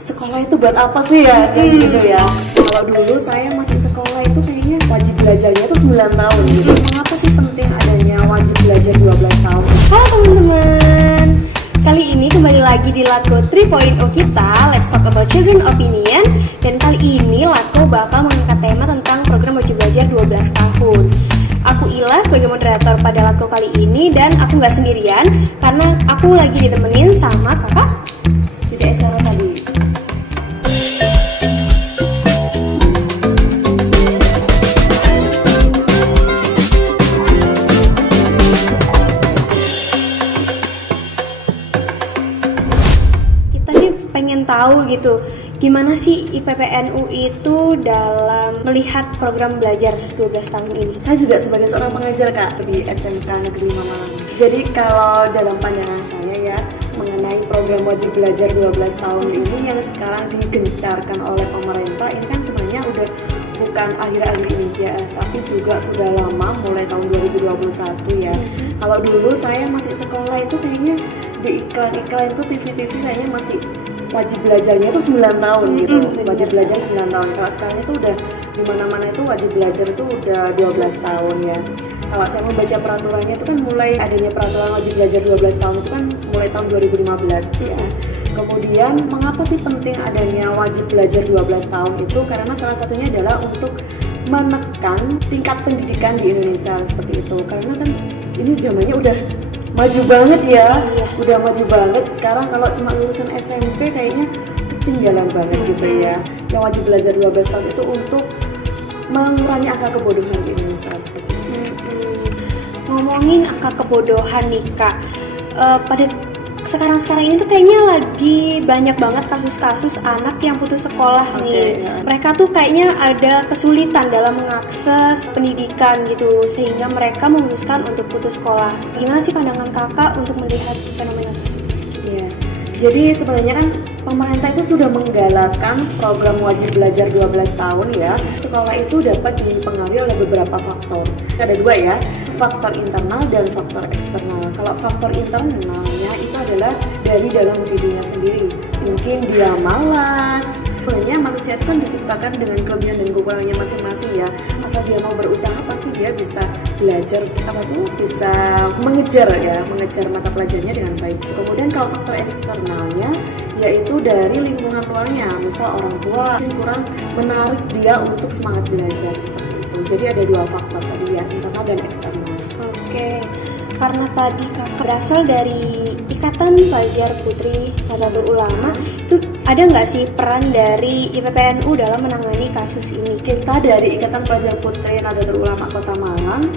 sekolah itu buat apa sih ya, kayak gitu ya. Kalau dulu saya masih sekolah itu kayaknya wajib belajarnya itu 9 tahun gitu. Mengapa sih penting adanya wajib belajar 12 tahun? Halo teman-teman, kali ini kembali lagi di Latko 3.0 kita, Let's Talk About Children Opinion. Dan kali ini Latko bakal mengangkat tema tentang program wajib belajar 12 tahun. Aku Ila sebagai moderator pada Latko kali ini, dan aku nggak sendirian karena aku lagi ditemenin sama kakak Siti Esara tadi. Kita nih pengen tahu gitu, gimana sih IPPNU itu dalam melihat program belajar 12 tahun ini? Saya juga sebagai seorang pengajar Kak di SMK Negeri Malang. Jadi kalau dalam pandangan saya ya, mengenai program wajib belajar 12 tahun ini yang sekarang digencarkan oleh pemerintah, ini kan sebenarnya udah bukan akhir-akhir ini ya, tapi juga sudah lama, mulai tahun 2021 ya. Kalau dulu saya masih sekolah itu kayaknya di iklan-iklan itu TV-TV kayaknya masih wajib belajarnya itu 9 tahun gitu. Wajib belajar 9 tahun. Kalau sekarang itu udah di mana-mana itu wajib belajar itu udah 12 tahun ya. Kalau saya membaca peraturannya itu kan mulai adanya peraturan wajib belajar 12 tahun itu kan mulai tahun 2015 ya. Kemudian mengapa sih penting adanya wajib belajar 12 tahun itu? Karena salah satunya adalah untuk menekan tingkat pendidikan di Indonesia seperti itu. Karena kan ini zamannya udah maju banget ya, udah maju banget. Sekarang kalau cuma lulusan SMP kayaknya ketinggalan banget gitu ya. Yang wajib belajar 12 tahun itu untuk mengurangi angka kebodohan di Indonesia seperti itu. Ngomongin angka kebodohan nih Kak, pada sekarang ini tuh kayaknya lagi banyak banget kasus-kasus anak yang putus sekolah nih. Ya. Mereka tuh kayaknya ada kesulitan dalam mengakses pendidikan gitu, sehingga mereka memutuskan untuk putus sekolah. Gimana sih pandangan kakak untuk melihat fenomena tersebut? Ya, jadi sebenarnya kan pemerintah itu sudah menggalakkan program wajib belajar 12 tahun ya. Sekolah itu dapat dipengaruhi oleh beberapa faktor. Ada dua ya, faktor internal dan faktor eksternal. Kalau faktor internalnya itu adalah dari dalam dirinya sendiri. Mungkin dia malas. Sebenarnya manusia itu kan diciptakan dengan kelebihan dan kekurangannya masing-masing ya. Asal dia mau berusaha pasti dia bisa belajar bisa mengejar mata pelajarannya dengan baik. Kemudian kalau faktor eksternalnya yaitu dari lingkungan luarnya, misal orang tua kurang menarik dia untuk semangat belajar seperti itu. Jadi ada dua faktor tadi ya, internal dan eksternal. Oke, karena tadi kakak berasal dari Ikatan Pelajar Putri Nahdlatul Ulama, itu ada nggak sih peran dari IPPNU dalam menangani kasus ini? Kita dari Ikatan Pelajar Putri Nahdlatul Ulama Kota Malang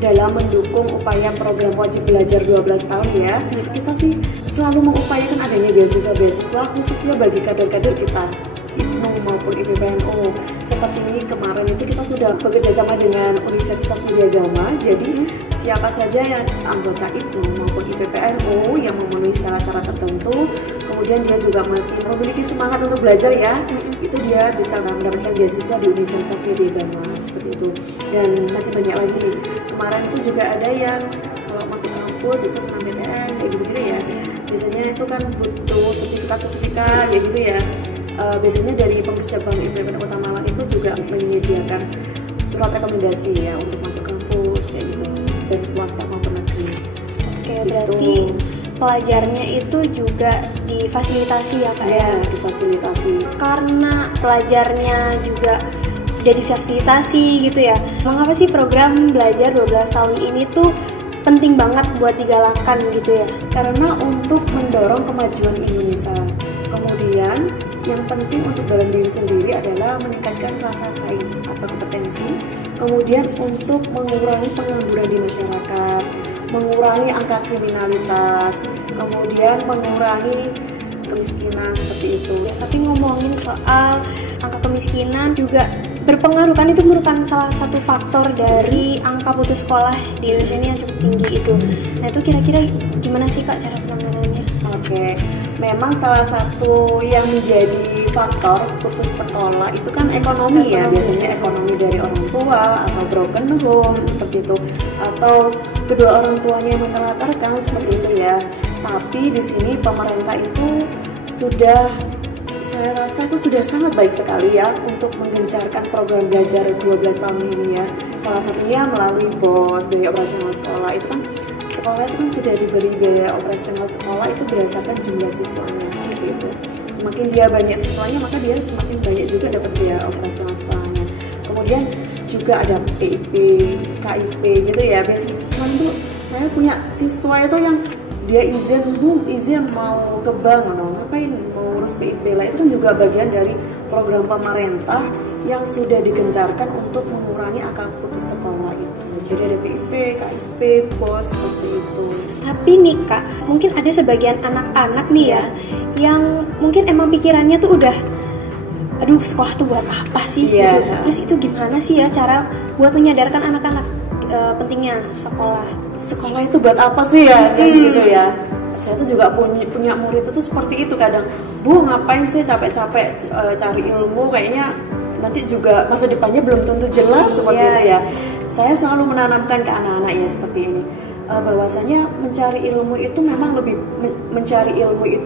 dalam mendukung upaya program wajib belajar 12 tahun ya, kita sih selalu mengupayakan adanya beasiswa-beasiswa khususnya bagi kader-kader kita IPNU maupun IPPNU. Seperti ini kemarin itu kita sudah bekerja sama dengan Universitas Widyagama. Jadi siapa saja yang anggota IPNU maupun IPPNU yang memenuhi syarat-syarat tertentu, kemudian dia juga masih memiliki semangat untuk belajar ya, itu dia bisa mendapatkan beasiswa di Universitas Widyagama seperti itu. Dan masih banyak lagi. Kemarin itu juga ada yang kalau masuk kampus itu SNMPTN kayak gitu-gitu ya. Biasanya itu kan butuh sertifikat ya gitu ya. Biasanya dari Pengurus Cabang IPPN Kota Malang itu juga menyediakan surat rekomendasi ya untuk masuk kampus kayak gitu, dari swasta maupun negeri. Oke, berarti pelajarnya itu juga difasilitasi ya Kak ya? Difasilitasi. Karena pelajarnya juga udah difasilitasi gitu ya. Mengapa sih program belajar 12 tahun ini tuh penting banget buat digalakkan gitu ya? Karena untuk mendorong kemajuan Indonesia. Kemudian yang penting untuk dalam diri sendiri adalah meningkatkan rasa saing atau kompetensi. Kemudian untuk mengurangi pengangguran di masyarakat, mengurangi angka kriminalitas, kemudian mengurangi kemiskinan seperti itu. Ya, tapi ngomongin soal angka kemiskinan juga berpengaruh kan, itu merupakan salah satu faktor dari angka putus sekolah di Indonesia ini yang cukup tinggi itu. Nah itu kira-kira gimana sih Kak cara penanganannya? Oke, memang salah satu yang menjadi faktor putus sekolah itu kan ekonomi ya, biasanya ekonomi dari orang tua atau broken home seperti itu, atau kedua orang tuanya yang menelantarkan seperti itu ya. Tapi di sini pemerintah itu sudah, saya itu sudah sangat baik sekali ya untuk menggencarkan program belajar 12 tahun ini ya. Salah satunya melalui BOS, biaya operasional sekolah. Itu kan sekolah itu kan sudah diberi biaya operasional sekolah itu berdasarkan jumlah siswanya, seperti itu. Semakin dia banyak siswanya, maka dia semakin banyak juga dapat biaya operasional sekolahnya. Kemudian juga ada PIP, KIP gitu ya. Biasanya kemarin tuh saya punya siswa itu yang dia izin mau ke bank, ngapain mau urus PIP lah. Itu kan juga bagian dari program pemerintah yang sudah digencarkan untuk mengurangi angka putus sekolah itu. Jadi ada PIP, KIP, BOS seperti itu. Tapi nih Kak, mungkin ada sebagian anak-anak nih ya yang mungkin emang pikirannya tuh udah, aduh sekolah tuh buat apa sih? Gitu. Terus itu gimana sih ya cara buat menyadarkan anak-anak pentingnya sekolah? Sekolah itu buat apa sih ya? Gitu ya. Saya tuh juga punya murid itu seperti itu kadang. Bu, ngapain sih capek-capek cari ilmu, kayaknya nanti juga masa depannya belum tentu jelas seperti itu ya. Saya selalu menanamkan ke anak-anaknya seperti ini. Bahwasanya mencari ilmu itu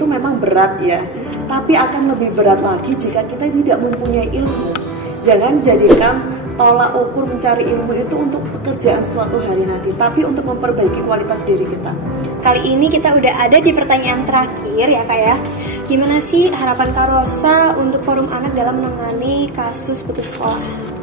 memang berat ya. Tapi akan lebih berat lagi jika kita tidak mempunyai ilmu. Jangan jadikan tolak ukur mencari ilmu itu untuk pekerjaan suatu hari nanti, tapi untuk memperbaiki kualitas diri kita. Kali ini kita udah ada di pertanyaan terakhir ya Kak ya. Gimana sih harapan Kak Rosa untuk Forum Anak dalam menangani kasus putus sekolah?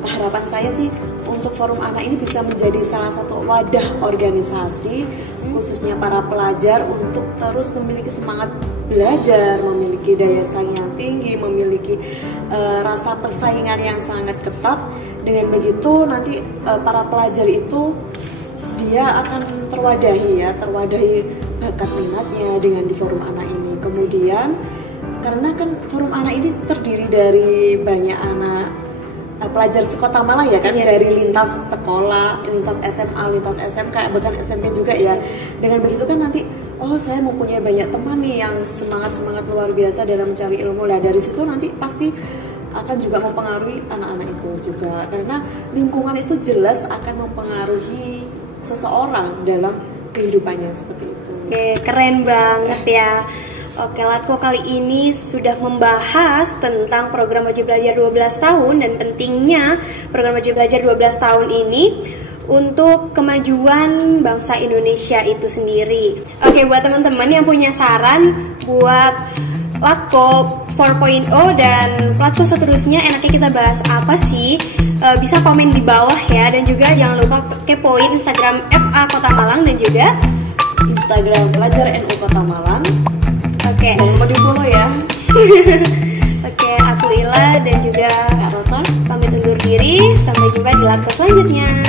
Harapan saya sih untuk Forum Anak ini bisa menjadi salah satu wadah organisasi khususnya para pelajar untuk terus memiliki semangat belajar, memiliki daya saing yang tinggi, memiliki rasa persaingan yang sangat ketat. Dengan begitu nanti para pelajar itu dia akan terwadahi bakat minatnya dengan di Forum Anak ini. Kemudian karena kan Forum Anak ini terdiri dari banyak anak pelajar sekota Malang ya kan, dari lintas sekolah, lintas SMA, lintas SMK, bahkan SMP juga ya. Dengan begitu kan nanti saya mempunyai banyak teman nih yang semangat luar biasa dalam mencari ilmu. Lah dari situ nanti pasti akan juga mempengaruhi anak-anak itu juga, karena lingkungan itu jelas akan mempengaruhi seseorang dalam kehidupannya seperti itu. Oke, keren banget ya. Oke, Latko kali ini sudah membahas tentang program wajib belajar 12 tahun dan pentingnya program wajib belajar 12 tahun ini untuk kemajuan bangsa Indonesia itu sendiri. Oke, buat teman-teman yang punya saran buat Latko 4.0 dan Latko seterusnya enaknya kita bahas apa sih, bisa komen di bawah ya. Dan juga jangan lupa kepoin Instagram FA Kota Malang dan juga Instagram Pelajar NU Kota Malang. Oke, jangan lupa di follow ya. Oke, aku Ila dan juga Kak Rosa pamit undur diri. Sampai jumpa di Latko selanjutnya.